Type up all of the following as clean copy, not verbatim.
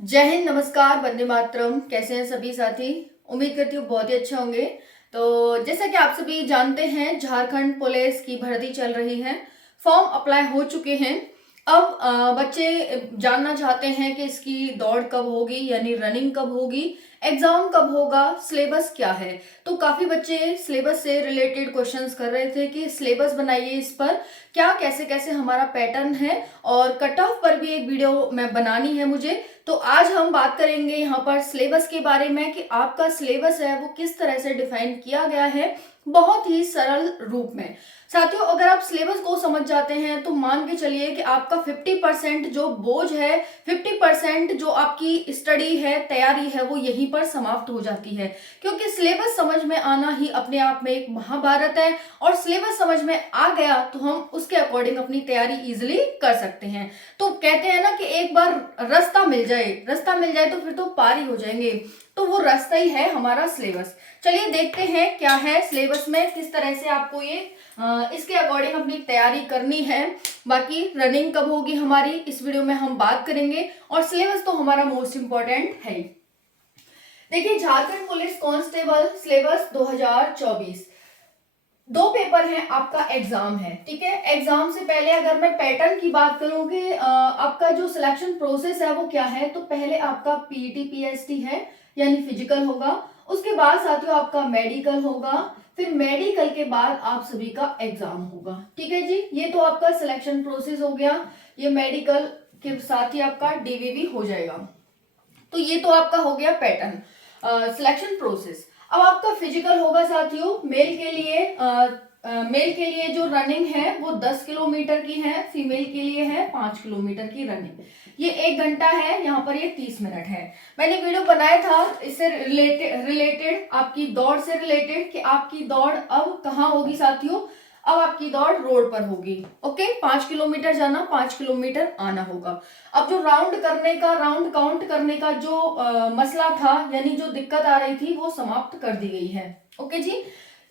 जय हिंद, नमस्कार, वंदे मातरम। कैसे हैं सभी साथी? उम्मीद करती हूँ बहुत ही अच्छे होंगे। तो जैसा कि आप सभी जानते हैं, झारखंड पुलिस की भर्ती चल रही है। फॉर्म अप्लाई हो चुके हैं। अब बच्चे जानना चाहते हैं कि इसकी दौड़ कब होगी, यानी रनिंग कब होगी, एग्जाम कब होगा, सिलेबस क्या है। तो काफी बच्चे सिलेबस से रिलेटेड क्वेश्चंस कर रहे थे कि सिलेबस बनाइए, इस पर क्या कैसे कैसे हमारा पैटर्न है, और कट ऑफ पर भी एक वीडियो मैं बनानी है मुझे। तो आज हम बात करेंगे यहाँ पर सिलेबस के बारे में कि आपका सिलेबस है वो किस तरह से डिफाइन किया गया है, बहुत ही सरल रूप में। साथियों, अगर आप सिलेबस को समझ जाते हैं तो मान के चलिए कि आपका 50% जो बोझ है, 50% जो आपकी स्टडी है, तैयारी है, वो यहीं पर समाप्त हो जाती है। क्योंकि सिलेबस समझ में आना ही अपने आप में एक महाभारत है, और सिलेबस समझ में आ गया तो हम उसके अकॉर्डिंग अपनी तैयारी इजिली कर सकते हैं। तो कहते हैं ना कि एक बार रास्ता मिल जाए तो फिर तो पार ही हो जाएंगे। तो वो रास्ता ही है हमारा सिलेबस। चलिए देखते हैं क्या है सिलेबस में, किस तरह से आपको ये इसके अकॉर्डिंग अपनी तैयारी करनी है। बाकी रनिंग कब होगी हमारी, इस वीडियो में हम बात करेंगे, और सिलेबस तो हमारा मोस्ट इंपॉर्टेंट है ही। देखिए, झारखंड पुलिस कांस्टेबल सिलेबस 2024, दो पेपर हैं, आपका एग्जाम है, ठीक है। एग्जाम से पहले अगर मैं पैटर्न की बात करूं कि आपका जो सिलेक्शन प्रोसेस है वो क्या है, तो पहले आपका पीईटी पीएसटी है, यानी फिजिकल होगा। उसके बाद साथियों आपका मेडिकल होगा, फिर मेडिकल के बाद आप सभी का एग्जाम होगा, ठीक है जी। ये तो आपका सिलेक्शन प्रोसेस हो गया। ये मेडिकल के साथ ही आपका डीवीवी हो जाएगा। तो ये तो आपका हो गया पैटर्न, सिलेक्शन प्रोसेस। अब आपका फिजिकल होगा साथियों, मेल के लिए जो रनिंग है वो 10 किलोमीटर की है, फीमेल के लिए है 5 किलोमीटर की रनिंग। ये 1 घंटा है, यहाँ पर ये 30 मिनट है। मैंने वीडियो बनाया था इससे रिलेटेड आपकी दौड़ से रिलेटेड कि आपकी दौड़ अब कहाँ होगी साथियों। अब आपकी दौड़ रोड पर होगी, ओके। 5 किलोमीटर जाना, 5 किलोमीटर आना होगा। अब जो राउंड काउंट करने का जो मसला था, यानी जो दिक्कत आ रही थी, वो समाप्त कर दी गई है, ओके जी।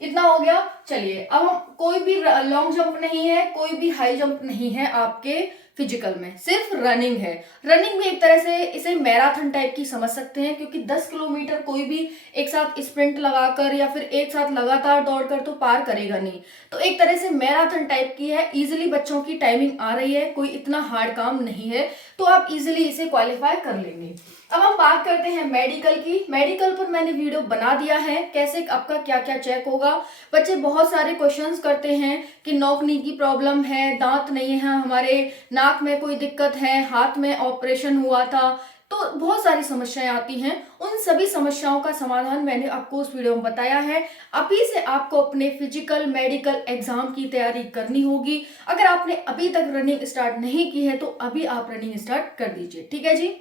इतना हो गया। चलिए, अब हम कोई भी लॉन्ग जंप नहीं है, कोई भी हाई जंप नहीं है आपके फिजिकल में, सिर्फ रनिंग है। रनिंग भी एक तरह से इसे मैराथन टाइप की समझ सकते हैं, क्योंकि 10 किलोमीटर कोई भी एक साथ स्प्रिंट लगाकर या फिर एक साथ लगातार दौड़कर तो पार करेगा नहीं। तो एक तरह से मैराथन टाइप की है, इजिली बच्चों की टाइमिंग आ रही है, कोई इतना हार्ड काम नहीं है, तो आप इजिली इसे क्वालिफाई कर लेंगे। अब हम बात करते हैं मेडिकल की। मेडिकल पर मैंने वीडियो बना दिया है, कैसे आपका क्या क्या चेक होगा। बच्चे बहुत सारे क्वेश्चंस करते हैं कि नोकनी की प्रॉब्लम है, दांत नहीं है हमारे, नाक में कोई दिक्कत है, हाथ में ऑपरेशन हुआ था, तो बहुत सारी समस्याएं आती हैं। उन सभी समस्याओं का समाधान मैंने आपको उस वीडियो में बताया है। अभी से आपको अपने फिजिकल मेडिकल एग्जाम की तैयारी करनी होगी। अगर आपने अभी तक रनिंग स्टार्ट नहीं की है तो अभी आप रनिंग स्टार्ट कर दीजिए, ठीक है जी।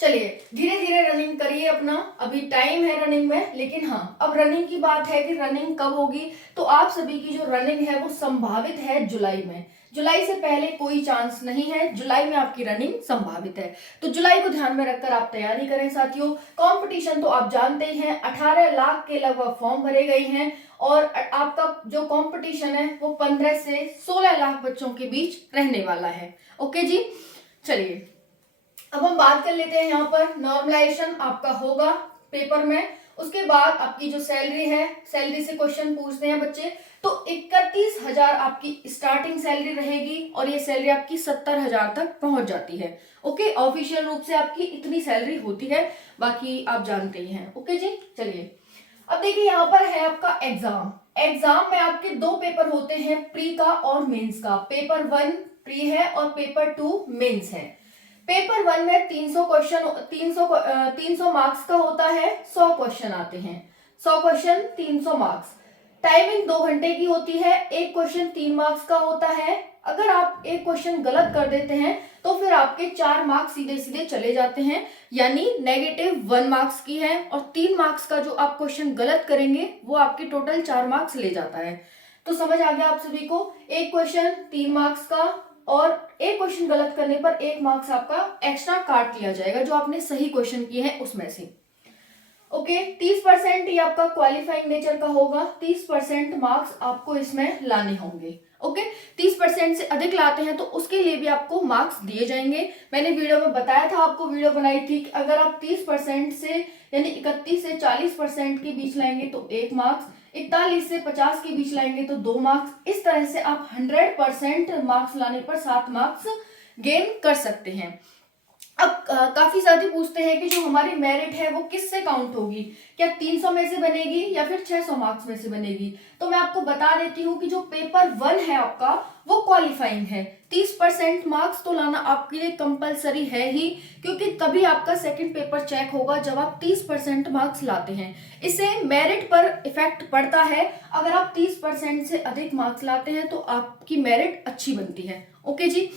चलिए, धीरे धीरे रनिंग करिए अपना, अभी टाइम है रनिंग में। लेकिन हाँ, अब रनिंग की बात है कि रनिंग कब होगी, तो आप सभी की जो रनिंग है वो संभावित है जुलाई में। जुलाई से पहले कोई चांस नहीं है, जुलाई में आपकी रनिंग संभावित है। तो जुलाई को ध्यान में रखकर आप तैयारी करें साथियों। कंपटीशन तो आप जानते ही हैं, 18 लाख के लगभग फॉर्म भरे गए हैं, और आपका जो कंपटीशन है वो 15 से 16 लाख बच्चों के बीच रहने वाला है, ओके जी। चलिए, अब हम बात कर लेते हैं यहाँ पर नॉर्मलाइजेशन आपका होगा पेपर में। उसके बाद आपकी जो सैलरी है, सैलरी से क्वेश्चन पूछते हैं बच्चे, तो 31,000 आपकी स्टार्टिंग सैलरी रहेगी, और ये सैलरी आपकी 70,000 तक पहुंच जाती है, ओके। ऑफिशियल रूप से आपकी इतनी सैलरी होती है, बाकी आप जानते ही हैं, ओके जी। चलिए, अब देखिए यहाँ पर है आपका एग्जाम। एग्जाम में आपके दो पेपर होते हैं, प्री का और मेंस का। पेपर 1 प्री है और पेपर 2 मेंस है। पेपर 1 में 300 क्वेश्चन, 300 मार्क्स का होता है, 100 क्वेश्चन आते हैं। 100 क्वेश्चन 300 मार्क्स। टाइमिंग 2 घंटे की होती है, एक क्वेश्चन 3 मार्क्स का होता है। अगर आप एक क्वेश्चन गलत कर देते हैं तो फिर आपके 4 मार्क्स सीधे सीधे चले जाते हैं, यानी -1 मार्क्स की है, और 3 मार्क्स का जो आप क्वेश्चन गलत करेंगे वो आपके टोटल 4 मार्क्स ले जाता है। तो समझ आ गया आप सभी को, एक क्वेश्चन 3 मार्क्स का, और एक क्वेश्चन गलत करने पर 1 मार्क्स आपका एक्स्ट्रा काट लिया जाएगा, जो आपने सही क्वेश्चन किए हैं उसमें से, ओके। 30% ये आपका क्वालिफाइंग नेचर का होगा, 30% मार्क्स आपको इसमें लाने होंगे, ओके, 30% से अधिक लाते हैं तो उसके लिए भी आपको मार्क्स दिए जाएंगे। मैंने वीडियो में बताया था, आपको वीडियो बनाई थी कि अगर आप 30% से यानी 31 से 40% के बीच लाएंगे तो 1 मार्क्स, 41 से 50 के बीच लाएंगे तो 2 मार्क्स। इस तरह से आप 100% मार्क्स लाने पर 7 मार्क्स गेन कर सकते हैं। अब काफी साथी पूछते हैं कि जो हमारी मेरिट है वो किससे काउंट होगी, क्या 300 में से बनेगी या फिर 600 मार्क्स में से बनेगी। तो मैं आपको बता देती हूँ कि जो पेपर 1 है आपका वो क्वालिफाइंग है। 30% मार्क्स तो लाना आपके लिए कंपलसरी है ही, क्योंकि तभी आपका सेकंड पेपर चेक होगा जब आप 30% मार्क्स लाते हैं। इससे मेरिट पर इफेक्ट पड़ता है। अगर आप 30% से अधिक मार्क्स लाते हैं तो आपकी मेरिट अच्छी बनती है। ओके जी,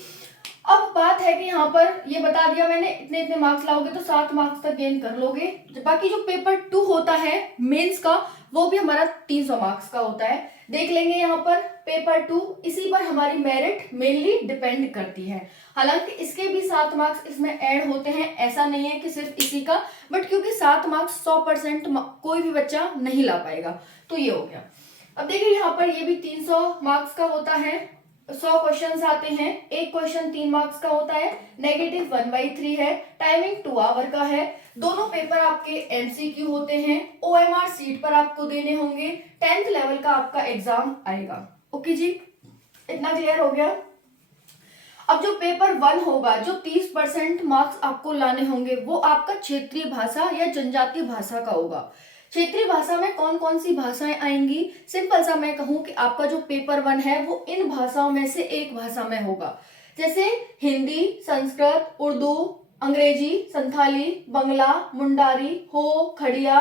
अब बात है कि यहाँ पर ये बता दिया मैंने, इतने इतने मार्क्स लाओगे तो 7 मार्क्स तक गेन कर लोगे। बाकी जो पेपर 2 होता है मेंस का, वो भी हमारा 300 मार्क्स का होता है। देख लेंगे यहाँ पर पेपर 2, इसी पर हमारी मेरिट मेनली डिपेंड करती है। हालांकि इसके भी 7 मार्क्स इसमें ऐड होते हैं, ऐसा नहीं है कि सिर्फ इसी का, बट क्योंकि 7 मार्क्स 100% कोई भी बच्चा नहीं ला पाएगा, तो ये हो गया। अब देखिए यहाँ पर ये भी 300 मार्क्स का होता है। 100 क्वेश्चंस आते हैं, एक क्वेश्चन 3 मार्क्स का होता है, -1/3 है, टाइमिंग 2 आवर का है। दोनों पेपर आपके एमसीक्यू होते हैं, ओएमआर सीट पर आपको देने होंगे, 10th लेवल का आपका एग्जाम आएगा। ओके जी, इतना क्लियर हो गया। अब जो पेपर 1 होगा, जो 30% मार्क्स आपको लाने होंगे, वो आपका क्षेत्रीय भाषा या जनजातीय भाषा का होगा। क्षेत्रीय भाषा में कौन कौन सी भाषाएं आएंगी, सिंपल सा मैं कहूं कि आपका जो पेपर 1 है वो इन भाषाओं में से एक भाषा में होगा, जैसे हिंदी, संस्कृत, उर्दू, अंग्रेजी, संथाली, बंगला, मुंडारी, हो, खड़िया,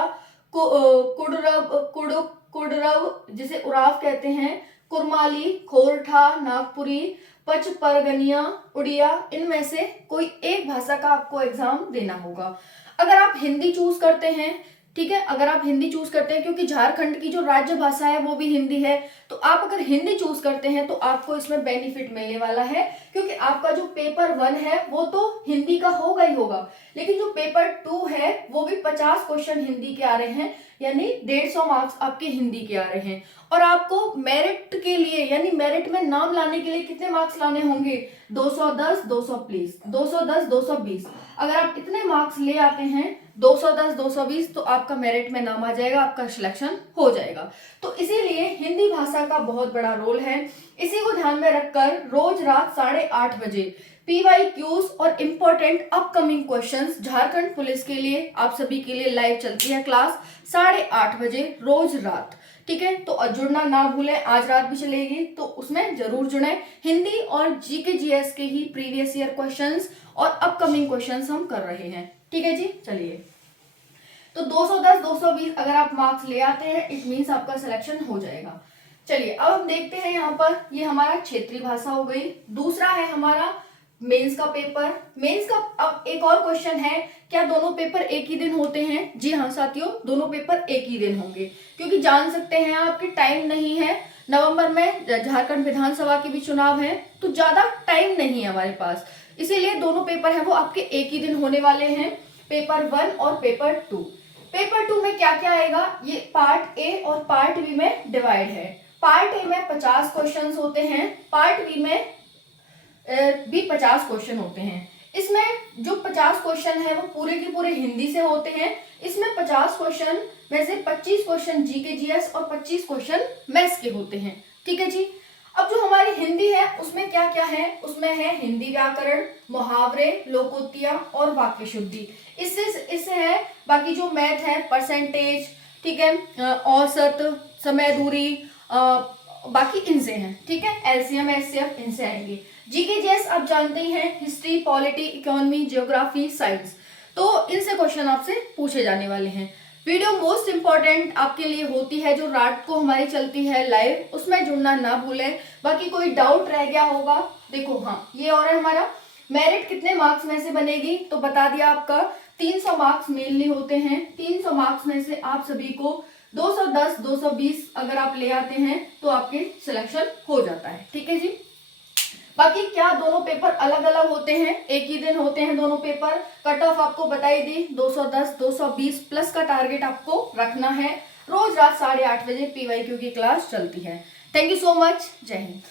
कुडरव जिसे उराव कहते हैं, कुरमाली, खोरठा, नागपुरी, पचपरगनिया, उड़िया, इनमें से कोई एक भाषा का आपको एग्जाम देना होगा। अगर आप हिंदी चूज करते हैं, ठीक है, अगर आप हिंदी चूज करते हैं, क्योंकि झारखंड की जो राज्य भाषा है वो भी हिंदी है, तो आप अगर हिंदी चूज करते हैं तो आपको इसमें बेनिफिट मिलने वाला है, क्योंकि आपका जो पेपर 1 है वो तो हिंदी का होगा ही होगा, लेकिन जो पेपर 2 है वो भी 50 क्वेश्चन हिंदी के आ रहे हैं, यानी 150 मार्क्स आपके हिंदी के आ रहे हैं। और आपको मेरिट के लिए यानी मेरिट में नाम लाने के लिए कितने मार्क्स लाने होंगे, 210, 200 प्लीज, 210, 220। अगर आप इतने मार्क्स ले आते हैं 210, 220, तो आपका मेरिट में नाम आ जाएगा, आपका सिलेक्शन हो जाएगा। तो इसीलिए हिंदी भाषा का बहुत बड़ा रोल है। इसी को ध्यान में रखकर रोज रात 8:30 बजे PYQs और important upcoming questions Jharkhand police के लिए आप सभी के लिए लाइव चलती है क्लास 8:30 बजे रोज रात। ठीक है, तो जुड़ना ना भूलें, आज रात भी चलेगी तो उसमें जरूर जुड़े। हिंदी और जीके जीएस के ही प्रीवियस ईयर क्वेश्चंस और अपकमिंग क्वेश्चंस हम कर रहे हैं। ठीक है जी, चलिए, तो 210, 220 अगर आप मार्क्स ले आते हैं इट मीन्स आपका सिलेक्शन हो जाएगा। चलिए अब हम देखते हैं यहाँ पर, ये हमारा क्षेत्रीय भाषा हो गई। दूसरा है हमारा मेंस का पेपर। मेंस का अब एक और क्वेश्चन है, क्या दोनों पेपर एक ही दिन होते हैं? जी हाँ साथियों, दोनों पेपर एक ही दिन होंगे, क्योंकि जान सकते हैं आपके टाइम नहीं है, नवंबर में झारखंड विधानसभा के भी चुनाव है, तो ज्यादा टाइम नहीं है हमारे पास, इसीलिए दोनों पेपर है वो आपके एक ही दिन होने वाले हैं, पेपर 1 और पेपर 2। पेपर 2 में क्या क्या आएगा, ये पार्ट ए और पार्ट बी में डिवाइड है। पार्ट ए में 50 क्वेश्चंस होते हैं, पार्ट बी में भी 50 क्वेश्चन होते हैं। इसमें जो 50 क्वेश्चन है वो पूरे के पूरे हिंदी से होते हैं। इसमें 50 क्वेश्चन में से 25 क्वेश्चन जीके जीएस और 25 क्वेश्चन मैथ्स के होते हैं। ठीक है जी, अब जो हमारी हिंदी है उसमें क्या क्या है, उसमें है हिंदी व्याकरण, मुहावरे, लोकोक्तियां और वाक्य शुद्धि। इससे है बाकी जो मैथ है, परसेंटेज, ठीक है, औसत, समय दूरी, बाकी इनसे हैं। ठीक है, एलसीएम एचसीएफ इनसे आएंगे। जीके जीएस आप जानते ही हैं, history, polity, economy, geography, science, तो इनसे क्वेश्चन आपसे पूछे जाने वाले हैं। वीडियो मोस्ट इंपॉर्टेंट आपके लिए होती है जो रात को हमारी चलती है लाइव, उसमें जुड़ना ना भूलें। बाकी कोई डाउट रह गया होगा, देखो हाँ ये और है हमारा मेरिट कितने मार्क्स में से बनेगी, तो बता दिया आपका 300 मार्क्स मेनली होते हैं। 300 मार्क्स में से आप सभी को 210, 220 अगर आप ले आते हैं तो आपके सिलेक्शन हो जाता है। ठीक है जी, बाकी क्या दोनों पेपर अलग अलग होते हैं, एक ही दिन होते हैं दोनों पेपर। कट ऑफ आपको बताई दी, 210, 220 प्लस का टारगेट आपको रखना है। रोज रात 8:30 बजे PYQ की क्लास चलती है। थैंक यू सो मच, जय हिंद।